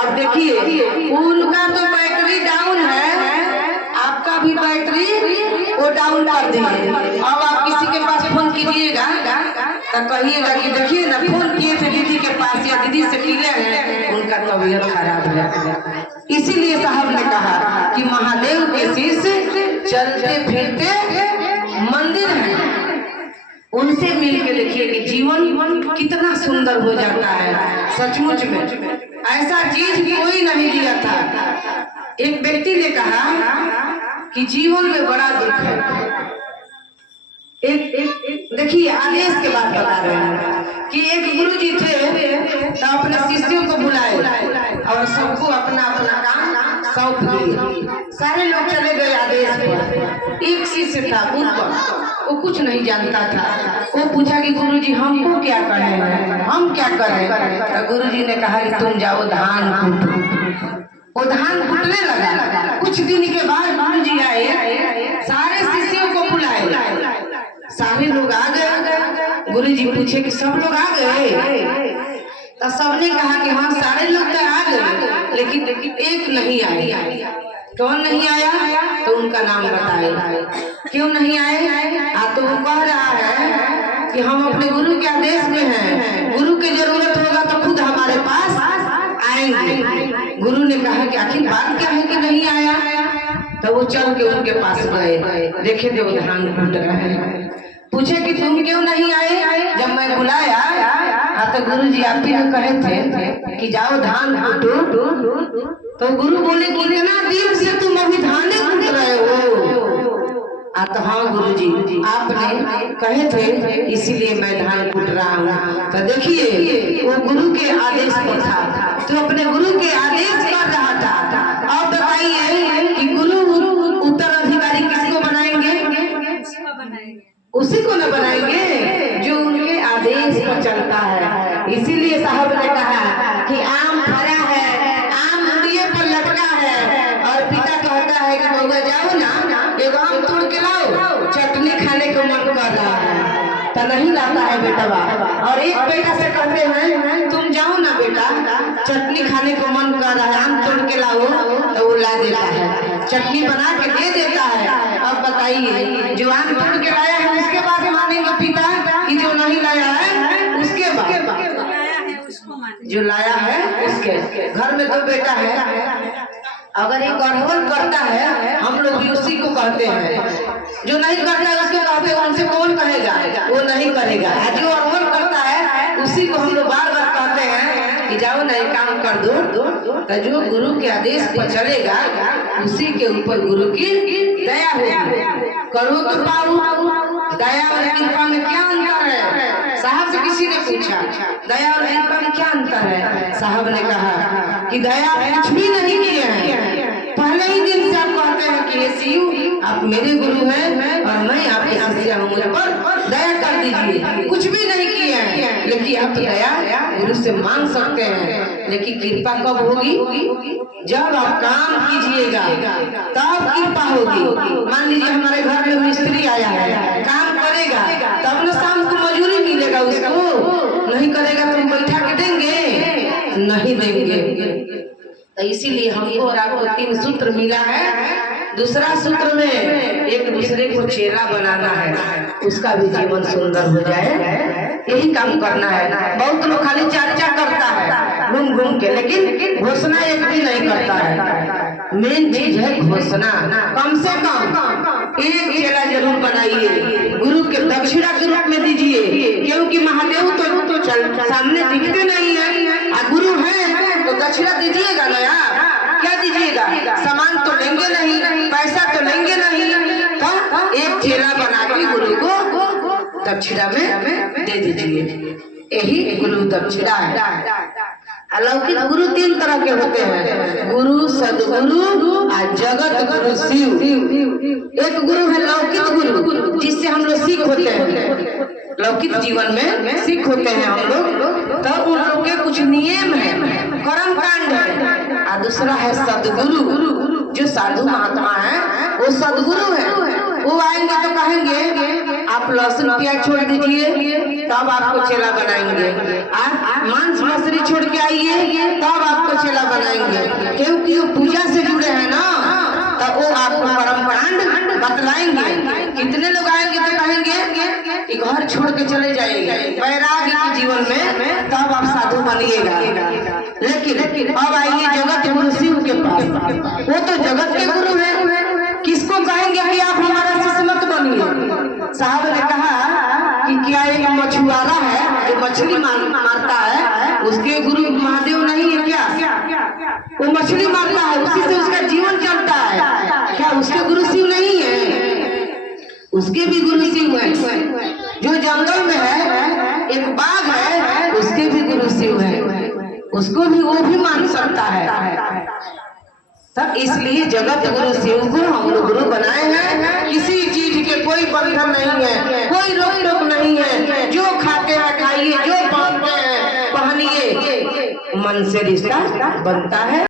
अब देखिए उनका तो बैटरी डाउन है, आपका भी बैटरी वो डाउन कर दिए। अब आप किसी के पास फोन कीजिएगा तो कहिएगा कि देखिए ना फोन किए थे दीदी के पास या दीदी से मिले हैं, उनका तबीयत खराब है। इसीलिए साहब ने कहा कि महादेव के शिष्य चलते फिरते मंदिर है, उनसे मिल के देखिए कि जीवन कितना सुंदर हो जाता है। सचमुच में ऐसा चीज कोई नहीं दिया था। एक व्यक्ति ने कहा कि जीवन में बड़ा दुख है। एक देखिए आदेश के बाद बता रहे हैं कि एक गुरु जी थे तो अपने शिष्यों को बुलाए और सबको अपना अपना काम सौंप दिए। सारे लोग चले गए आदेश पर। एक शिष्य था वो कुछ नहीं जानता था। वो पूछा कि गुरु जी हमको क्या करें, हम क्या करें? तो गुरु जी ने कहा कि तुम जाओ धान कूटो। वो धान कूटने लगा। कुछ दिन के बाद गुरु जी आए, सारे शिष्यों को बुलाए, सारे लोग आ गए। गुरु जी पूछे कि सब लोग आ गए? तो सबने कहा कि हाँ सारे लोग तो आ गए, लेकिन एक नहीं आया। कौन नहीं आया? तो उनका नाम बताए। क्यों नहीं आए? तो वो कह रहा है कि हम अपने गुरु के आदेश में हैं, गुरु की जरूरत होगा तो खुद हमारे पास आएंगे। गुरु ने कहा कि आखिर बात क्या है कि नहीं आया? तो वो चल के उनके पास गए, देखे थे वो धान कूट रहे हैं। पूछे कि तुम क्यों नहीं आए जब मैं बुलाया? तो गुरु जी आप ही कहे थे कि जाओ धान कूटो। तो गुरु बोले कि इतना दिन से तुम अभी धाने कूट रहे हो? तो हाँ गुरु जी आपने कहे थे इसीलिए मैं धान कूट रहा हूँ। तो देखिए वो गुरु के आदेश पर था, तो अपने गुरु के आदेश कर रहा था। अब बताइए कि गुरु उत्तराधिकारी किसको बनाएंगे? उसी को न बनाएंगे जो उनके आदेश पर चलता है। इसीलिए साहब ने कहा कि आम फरा है, आम मुड़िए पर लटका है, और पिता कहता है कि बउआ जाओ ना एगो आम तोड़ के लाओ, चटनी खाने को मन कर रहा है। तो नहीं लाता है बेटवा। और एक बेटा से कहते हैं तुम जाओ ना बेटा, चटनी खाने को मन कर रहा है, आम तोड़ के लाओ, तो वो ला देता है, चटनी बना के दे देता है। अब बताइए जो आम तोड़ के लाया है उसके बाद मानेंगे पिता कि जो नहीं लाया है उसके बाद? जो लाया है उसके। घर में तो बेटा है, अगर एक अड़होल करता है हम लोग भी उसी को कहते हैं, जो नहीं करता है उसको कहते हैं उनसे कौन कहेगा, वो नहीं करेगा। जो अड़होल करता है उसी को हम लोग बार बार कहते हैं कि जाओ ना एक काम कर दो। तो जो गुरु के आदेश पर चलेगा उसी के ऊपर गुरु की दया होगी। करो तो पाओ। दया और कृपा में क्या अंतर है? साहब से किसी ने पूछा दया और कृपा में क्या अंतर है? साहब ने कहा कि दया कुछ भी नहीं किए हैं, पहले ही दिन से आप कहते हैं कि शिव आप मेरे गुरु हैं और मैं आपके शिष्य हूँ, मुझ पर दया कर दीजिए। कुछ भी नहीं किए हैं, लेकिन आप दया गुरु से मांग सकते हैं। लेकिन कृपा कब होगी? जब आप काम कीजिएगा तब कृपा होगी। मान लीजिए हमारे घर में मिस्त्री आया है, काम करेगा तब न शाम को मजूरी मिलेगा उसको, नहीं करेगा तो बैठा के देंगे? नहीं देंगे। तो इसीलिए हमको और आपको 3 सूत्र मिला है। दूसरा सूत्र में एक दूसरे को चेला बनाना है, उसका भी जीवन सुंदर हो जाए, यही काम करना है। बहुत लोग खाली चर्चा करता है घूम घूम के, लेकिन घोषणा एक भी नहीं करता है। मेन चीज है घोषणा। कम से कम एक चेला जरूर बनाइए, गुरु के दक्षिणा के रूप में दीजिए, क्योंकि महादेव तो सामने दिखते नहीं है, गुरु है तो दक्षिणा दीजिएगा ना यार। क्या दीजिएगा? सामान तो लेंगे नहीं, पैसा तो लेंगे नहीं, तो एक चेला बना के गुरु को दक्षिणा में दे दीजिए, यही गुरु दक्षिणा है। अलौकिक गुरु 3 तरह के होते हैं, गुरु, सदगुरु और जगत गुरु शिव। एक गुरु है लौकिक गुरु, जिससे हम लोग सीख होते हैं, लौकिक जीवन में सीख होते हैं हम लोग, तो उन लोग के कुछ नियम है, कर्म कांड है। और दूसरा है सदगुरु, जो साधु महात्मा है वो सदगुरु है। वो आएंगे तो कहेंगे आप लहसुन प्याज छोड़ दीजिए तब आपको चेला बनाएंगे, आप मांस मछली छोड़ के आइए तब आपको चेला बनाएंगे। क्योंकि वो पूजा से जुड़े हैं ना, तो वो आपको परम कांड बतलाएंगे। कितने लोग आएंगे तो कहेंगे कि घर छोड़ के चले जाएंगे वैराग्य के जीवन में, तब आप साधु बनिएगा। लेकिन अब आइए जगत गुरु शिव के पास, वो तो जगत के गुरु है, किसको कहेंगे कि आप हमारा शिष्य मत बनिए। साहब ने कहा कि क्या एक मछुआरा है जो मछली मारता है, उसके गुरु महादेव नहीं है क्या? वो मछली मारता है, उसी से उसका जीवन चलता है, क्या उसके गुरु शिव नहीं है? उसके भी गुरु शिव है। जो जंगल में है एक बाघ है, उसके भी गुरु शिव है, उसको भी वो भी मान सकता है। तब इसलिए जगत गुरु शिव को हम लोग गुरु बनाए हैं। किसी चीज के कोई बंधन नहीं है, कोई रोक टोक नहीं है। जो खाते हैं खाइए, जो पहनते हैं पहनिए, मन से रिश्ता बनता है।